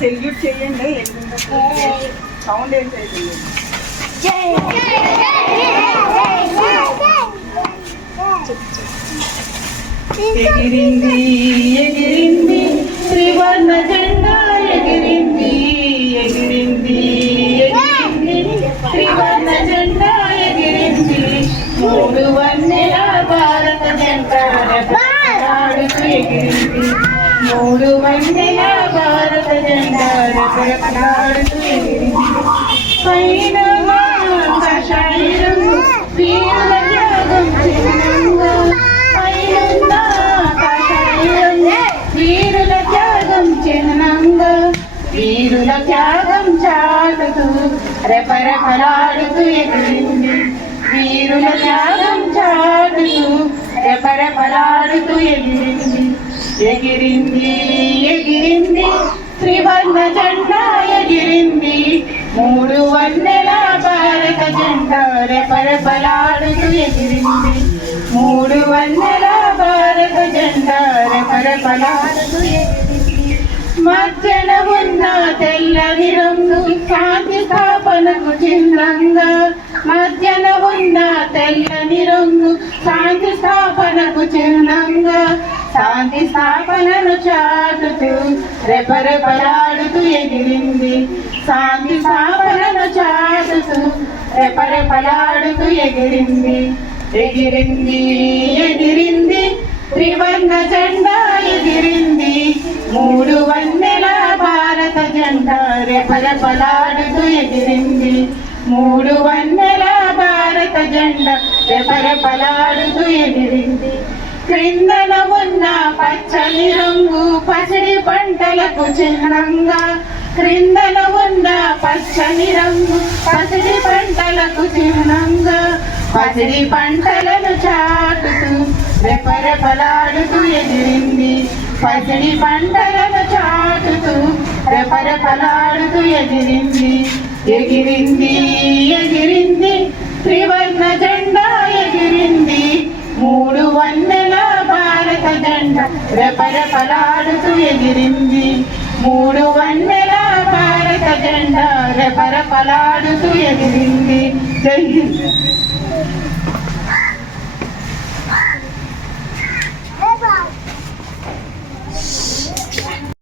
Salute చేయండి. Sound ఏం చేయండి. ఎగిరింది ఎగిరింది త్రివర్ణ జెండా ఎగిరింది ఎగిరింది ఎగిరింది త్రివర్ణ జెండా ఎగిరింది మూడు వన్నెల భారత జెండా రెపరెపలాడుతూ ఎగిరింది మూడు వన్నెల భారత జెండా రెపరెపలాడుతూ ఎగిరింది పైన ఆకాశైరం వీరుల త్యాగం చిహ్నంగా పైన ఆకాశైరం వీరుల త్యాగం చిహ్నంగా వీరుల త్యాగం చాటుతూ రెపరెపలాడుతూ ఎగిరింది వీరుల త్యాగం చాటుతూ రెపరెపలాడుతూ ఎగిరింది ఎగిరింది ఎగిరింది త్రివర్ణ జెండా ఎగిరింది మూడు వన్నెల భారత జెండా రెపరెపలాడుతూ ఎగిరింది మూడు వన్నెల భారత జెండా రెపరెపలాడుతూ ఎగిరింది మధ్యన ఉన్న తెల్లని రంగు శాంతి స్థాపనకు చిహ్నంగా మధ్యన ఉన్న తెల్లని రంగు శాంతి స్థాపనకు చిహ్నంగా శాంతి స్థాపనను చాటుతూ రెపరెపలాడుతూ ఎగిరింది శాంతి స్థాపనను చాటుతూ రెపరెపలాడుతూ ఎగిరింది ఎగిరింది ఎగిరింది త్రివర్ణ జెండా ఎగిరింది మూడు వన్నెల భారత జెండా రెపరెపలాడుతూ ఎగిరింది మూడు వన్నెల భారత జెండా రెపరెపలాడుతూ ఎగిరింది క్రిందన ఉన్న పచ్చని రంగు పసిడి పంటలకు చిహ్నంగా క్రిందన ఉన్న పచ్చని రంగు పసిడి పంటలకు చిహ్నంగా పసిడి పంటలను చాటుతూ రెపరెపలాడుతూ ఎగిరింది పసిడి పంటలను చాటుతూ రెపరెపలాడుతూ ఎగిరింది ఎగిరింది ఎగిరింది త్రివర్ణ జెండా ఎగిరింది మూడు వన్నెల భారత జెండా రెపరెపలాడుతూ ఎగిరింది మూడు వన్నెల భారత జెండా రెపరెపలాడుతూ ఎగిరింది. జై హింద్.